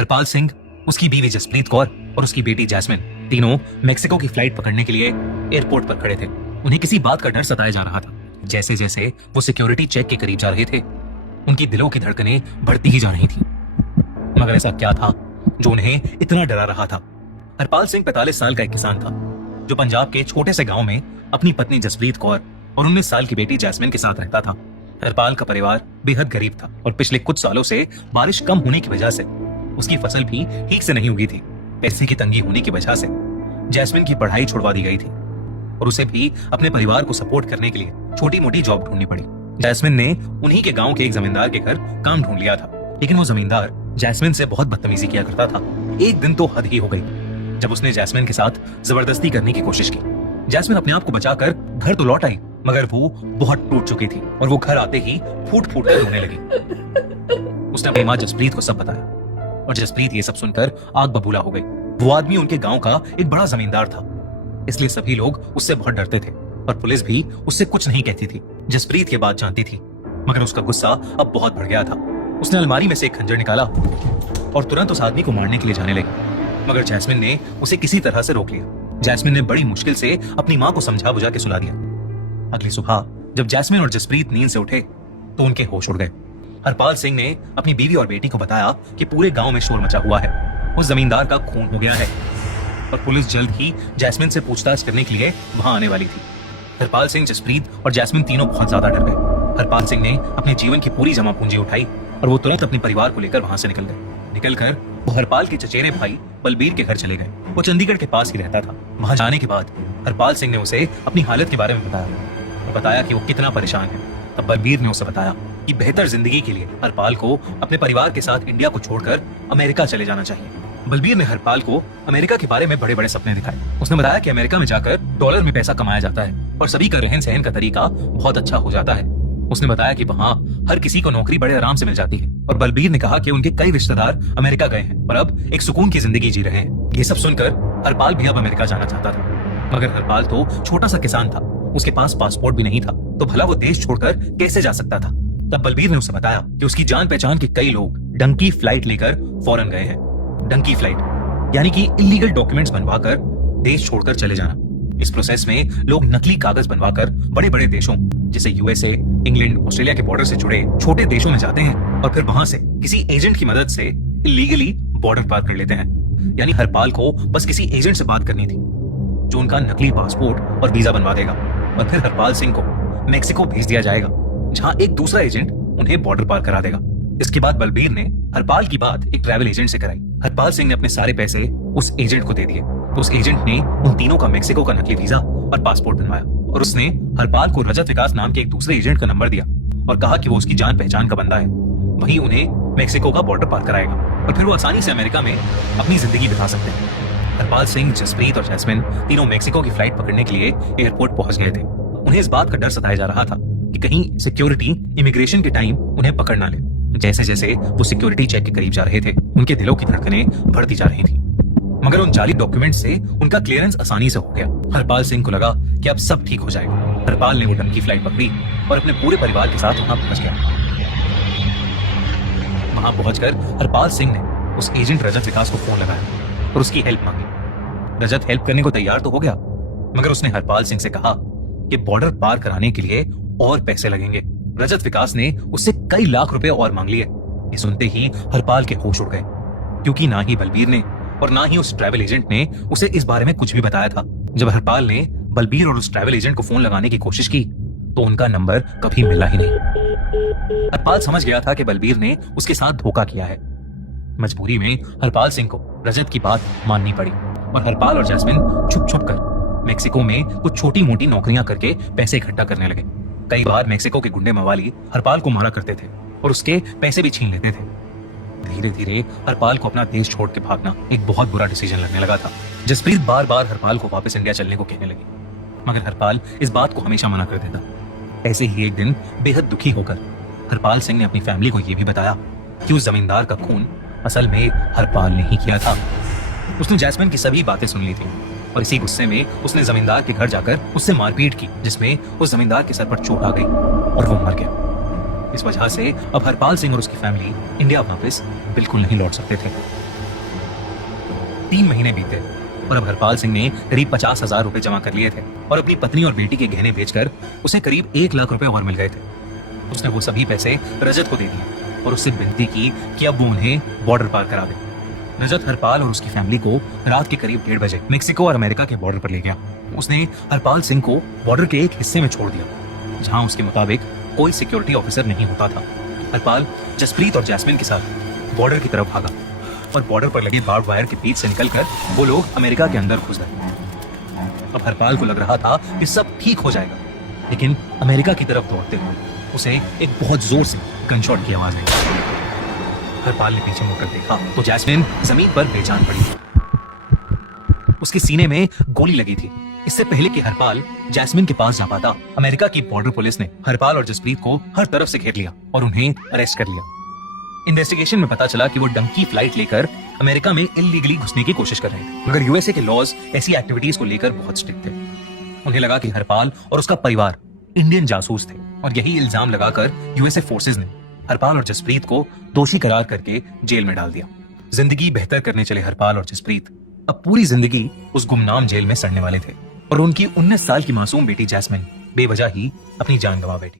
हरपाल सिंह, उसकी बीवी जसप्रीत कौर और उसकी बेटी जैस्मिन तीनों मेक्सिको की फ्लाइट पकड़ने के लिए एयरपोर्ट पर खड़े थे। उन्हें किसी बात का डर सताया जा रहा था। जैसे जैसे वो सिक्योरिटी चेक के करीब जा रहे थे, उनकी दिलों की धड़कनें बढ़ती ही जा रही थी। मगर ऐसा क्या था जो उन्हें इतना डरा रहा था? हरपाल सिंह 45 साल का एक किसान था जो पंजाब के छोटे से गांव में अपनी पत्नी जसप्रीत कौर और 19 साल की बेटी जैस्मिन के साथ रहता था। हरपाल का परिवार बेहद गरीब था और पिछले कुछ सालों से बारिश कम होने की वजह से उसकी फसल भी ठीक से नहीं उगी थी। पैसे की तंगी होने की वजह से जैस्मिन की पढ़ाई छुड़वा दी गई थी और उसे भी अपने परिवार को सपोर्ट करने के लिए छोटी मोटी जॉब ढूंढनी पड़ी। जैस्मिन ने उन्हीं के गांव के एक जमींदार के घर काम ढूंढ लिया था, लेकिन वो जमींदार जैस्मिन से बहुत बदतमीजी किया करता था। एक दिन तो हद ही हो गई जब उसने जैस्मिन के साथ जबरदस्ती करने की कोशिश की। जैस्मिन अपने आप को बचाकर घर तो लौट आई, मगर वो बहुत टूट चुकी थी और वो घर आते ही फूट फूट कर रोने लगी। उसने अपनी माँ जसप्रीत को सब बताया और जसप्रीत ये सब सुनकर आग बबूला हो गई। वो आदमी उनके गांव का एक बड़ा जमींदार था, इसलिए सभी लोग उससे बहुत डरते थे और पुलिस भी उससे कुछ नहीं कहती थी। जसप्रीत ये बात जानती थी, मगर उसका गुस्सा अब बहुत बढ़ गया था। उसने अलमारी में से एक खंजर निकाला और तुरंत उस आदमी को मारने के लिए जाने लगी, मगर जैस्मिन ने उसे किसी तरह से रोक लिया। जैस्मिन ने बड़ी मुश्किल से अपनी माँ को समझा बुझा के सुला दिया। अगली सुबह जब जैस्मिन और जसप्रीत नींद से उठे तो उनके होश उड़ गए। हरपाल सिंह ने अपनी बीवी और बेटी को बताया कि पूरे गांव में शोर मचा हुआ है, उस जमींदार का खून हो गया है और पुलिस जल्द ही जैस्मिन से पूछताछ करने के लिए वहां आने वाली थी। हरपाल सिंह, जसप्रीत और जैस्मिन तीनों बहुत ज्यादा डर गए। हरपाल सिंह ने अपने जीवन की पूरी जमा पूंजी उठाई और वो तुरंत अपने परिवार को लेकर वहां से निकल गए। निकलकर वो हरपाल के चचेरे भाई बलबीर के घर चले गए। वो चंडीगढ़ के पास ही रहता था। वहां जाने के बाद हरपाल सिंह ने उसे अपनी हालत के बारे में बताया कि वो कितना परेशान है। तब बलबीर ने उसे बताया कि बेहतर जिंदगी के लिए हरपाल को अपने परिवार के साथ इंडिया को छोड़कर अमेरिका चले जाना चाहिए। बलबीर ने हरपाल को अमेरिका के बारे में बड़े बड़े सपने दिखाए। उसने बताया कि अमेरिका में जाकर डॉलर में पैसा कमाया जाता है और सभी का रहन सहन का तरीका बहुत अच्छा हो जाता है। उसने बताया कि वहाँ हर किसी को नौकरी बड़े आराम से मिल जाती है और बलबीर ने कहा कि उनके कई रिश्तेदार अमेरिका गए हैं और अब एक सुकून की जिंदगी जी रहे हैं। ये सब सुनकर हरपाल भी अब अमेरिका जाना चाहता था, मगर हरपाल तो छोटा सा किसान था, उसके पास पासपोर्ट भी नहीं था, तो भला वो देश छोड़कर कैसे जा सकता था। तब बलबीर ने उसे बताया कि उसकी जान पहचान के कई लोग डंकी फ्लाइट लेकर फॉरेन गए हैं। डंकी फ्लाइट यानी कि इलीगल डॉक्यूमेंट्स बनवाकर देश छोड़कर चले जाना। इस प्रोसेस में लोग नकली कागज बनवाकर बड़े बड़े देशों जैसे यूएसए, इंग्लैंड, ऑस्ट्रेलिया के बॉर्डर से जुड़े छोटे देशों में जाते हैं और फिर वहां से किसी एजेंट की मदद से इलीगली बॉर्डर पार कर लेते हैं। यानी हरपाल को बस किसी एजेंट से बात करनी थी जो उनका नकली पासपोर्ट और वीजा बनवा देगा और फिर हरपाल सिंह को मेक्सिको भेज दिया जाएगा, जहां एक दूसरा एजेंट उन्हें बॉर्डर पार करा देगा। इसके बाद बलबीर ने हरपाल की बात एक ट्रैवल एजेंट से कराई। हरपाल सिंह ने अपने सारे पैसे उस एजेंट को दे दिए तो उस एजेंट ने उन तीनों का मेक्सिको का नकली वीजा और पासपोर्ट बनवाया और उसने हरपाल को रजत विकास नाम के एक दूसरे एजेंट का नंबर दिया और कहा कि वो उसकी जान पहचान का बंदा है, वही उन्हें मेक्सिको का बॉर्डर पार कराएगा और फिर वो आसानी से अमेरिका में अपनी जिंदगी बिता सकते हैं। हरपाल सिंह, जसप्रीत और जैस्मिन तीनों मेक्सिको की फ्लाइट पकड़ने के लिए एयरपोर्ट पहुंच गए थे। उन्हें इस बात का डर सताया जा रहा था कि कहीं सिक्योरिटी इमिग्रेशन के टाइम उन्हें पकड़ ना ले। जैसे जैसे वो सिक्योरिटी चेक के करीब जा रहे थे, उनके दिलों की धड़कनें बढ़ती जा रही थी, मगर उन जाली डॉक्यूमेंट से उनका क्लियरेंस आसानी से हो गया। हरपाल सिंह को लगा कि अब सब ठीक हो जाएगा। हरपाल ने वो डंकी फ्लाइट पकड़ी और अपने पूरे परिवार के साथ वहां पहुंच गया। वहां पहुंचकर हरपाल सिंह ने उस एजेंट रजत विकास को फोन लगाया और उसकी हेल्प मांगी। रजत हेल्प करने को तैयार तो हो गया, मगर उसने हरपाल सिंह से कहा कि बॉर्डर पार कराने के लिए और पैसे लगेंगे। रजत विकास ने उससे कई लाख रुपए और मांग लिए। ये सुनते ही हरपाल के होश उड़ गए, क्योंकि ना ही बलबीर ने और ना ही उस ट्रैवल एजेंट ने उसे इस बारे में कुछ भी बताया था। जब हरपाल ने बलबीर और उस ट्रैवल एजेंट को फोन लगाने की कोशिश की तो उनका नंबर कभी मिला ही नहीं। हरपाल समझ गया था कि बलबीर ने उसके साथ धोखा किया है। मजबूरी में हरपाल सिंह को रजत की बात माननी पड़ी और हरपाल और जैस्मिन छुप छुप कर मेक्सिको में कुछ छोटी मोटी नौकरियां करके पैसे इकट्ठा करने लगे। कई बार मेक्सिको के गुंडे मवाली हरपाल को मारा करते थे और उसके पैसे भी छीन लेते थे। धीरे धीरे हरपाल को अपना देश छोड़ के भागना एक बहुत बुरा डिसीजन लगने लगा था। जसप्रीत बार बार हरपाल को वापस इंडिया चलने को कहने लगी, मगर हरपाल इस बात को हमेशा मना कर देता। ऐसे ही एक दिन बेहद दुखी होकर हरपाल सिंह ने अपनी फैमिली को यह भी बताया कि उस जमींदार का खून असल में हरपाल ने ही किया था। उसने जैस्मिन की सभी बातें सुन ली थी और इसी गुस्से में उसने जमींदार के घर जाकर उससे मारपीट की, जिसमें उस जमींदार के सर पर चोट आ गई और वो मर गया। इस वजह से अब हरपाल सिंह और उसकी फैमिली इंडिया वापस बिल्कुल नहीं लौट सकते थे। 3 महीने बीत गए और अब हरपाल सिंह ने करीब 50,000 रुपए जमा कर लिए थे और अपनी पत्नी और बेटी के गहने बेचकर उसे करीब 1 लाख रुपए और मिल गए थे। उसने वो सभी पैसे रजत को दे दिए और उससे विनती की कि अब वो उन्हें बॉर्डर पार करा दे। रजत हरपाल और उसकी फैमिली को रात के करीब 1:30 बजे मेक्सिको और अमेरिका के बॉर्डर पर ले गया। उसने हरपाल सिंह को बॉर्डर के एक हिस्से में छोड़ दिया जहां उसके मुताबिक कोई सिक्योरिटी ऑफिसर नहीं होता था। हरपाल जसप्रीत और जैस्मिन के साथ बॉर्डर की तरफ भागा और बॉर्डर पर लगे बार्ब वायर के बीच से निकलकर वो लोग अमेरिका के अंदर घुस गए। अब हरपाल को लग रहा था कि सब ठीक हो जाएगा, लेकिन अमेरिका की तरफ दौड़ते हुए उसे एक बहुत जोर से गनशॉट की आवाज आई। हरपाल ने पीछे मुड़कर देखा तो जैस्मिन जमीन पर बेजान पड़ी थी। उसके सीने में गोली लगी थी। इससे पहले कि हरपाल जैस्मिन के पास जा पाता, अमेरिका की बॉर्डर पुलिस ने हरपाल और जसप्रीत को हर तरफ से घेर लिया और उन्हें अरेस्ट कर लिया। इन्वेस्टिगेशन में पता चला कि वो डंकी फ्लाइट लेकर अमेरिका में इल्लीगली घुसने की कोशिश कर रहे थे, मगर यूएसए के लॉज ऐसी एक्टिविटीज को लेकर बहुत स्ट्रिक्ट थे। उन्हें लगा कि हरपाल और उसका परिवार इंडियन जासूस थे और यही इल्जाम लगाकर यूएसए फोर्सेज ने हरपाल और जसप्रीत को दोषी करार करके जेल में डाल दिया। जिंदगी बेहतर करने चले हरपाल और जसप्रीत अब पूरी जिंदगी उस गुमनाम जेल में सड़ने वाले थे और उनकी 19 साल की मासूम बेटी जैस्मिन बेवजह ही अपनी जान गंवा बैठी।